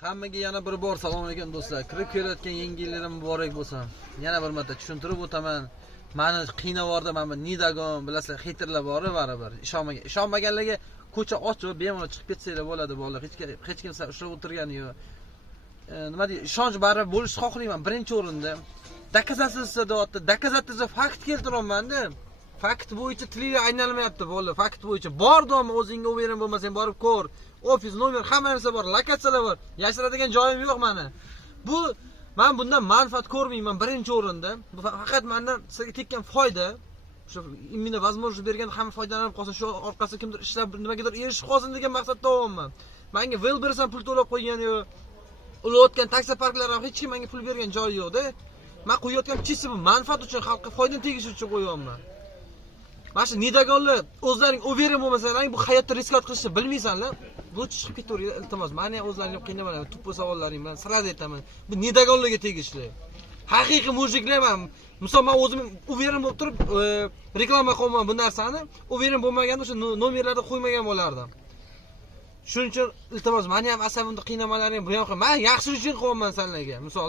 Hammaga yana bir bor salom alaykum do'stlar. Kirib kelayotgan yangi yillarim muborak bo'lsin. Yana bir marta tushuntirib o'taman. Meni qiynavordi mana bu Nidagon, bilasizlar, xeyterlar bor baribir. Ishonmaganlarga ko'cha ochib, bemalol chiqib ketsanglar bo'ladi bolalar. Hech kim ushlab o'tirgani yo'q. Nima deydi? Ishonch baribir bo'lish xohlayman birinchi o'rinda. Dokazatsiya deyapti. Dokazatsiya fakt keltiryapman-da. Fakt bo'yicha tilinga aylanmayapti bolalar. Fakt bo'yicha bordim, o'zingga o'verim bo'lmasang borib ko'r. Ofis, nomer, hamma narsa bor, lokatsiyalar bor. Yashiradigan joyim yo'q meni. Men bundan manfaat ko'rmayman birinchi o'rinda. Bu faqat mendan sizga tekkan foyda. Shu imina возможность bergan hamma foydalanib qolsin, shu orqasida kimdir ishlab nimagadir erishib qolsin degan maqsadda o'yman. Menga vel bersam pul to'lab qo'ygan yo'q. Ulayotgan taksi parklari ham hech kim menga pul bergan joyi yo'q-da. Men qo'yayotgan chisi bu manfaat uchun, xalqqa foyda tegishi uchun qo'yyapman. Mana shu Nidagonlar o'zlaring o'verim bo'lmasalaring bu hayotda riskot qilishni bilmaysanlar. Bu chiqib ketaveringlar, iltimos. Meni ham o'zlaringni qiynamanglar. Tuppo savollaring bilan sirada aytaman. Bu Nidagonlarga tegishli. Haqiqiy mujiklar ham. Misol men o'zim o'verim bo'lib turib, reklama qilmayman bu narsani. O'verim bo'lmaganda o'sha nomerlarni qo'ymagan bo'lardim. Shuning uchun iltimos, meni ham asabimni qiynamalaring bu yoqqa. Men yaxshi uchun qilyapman senlarga. Misol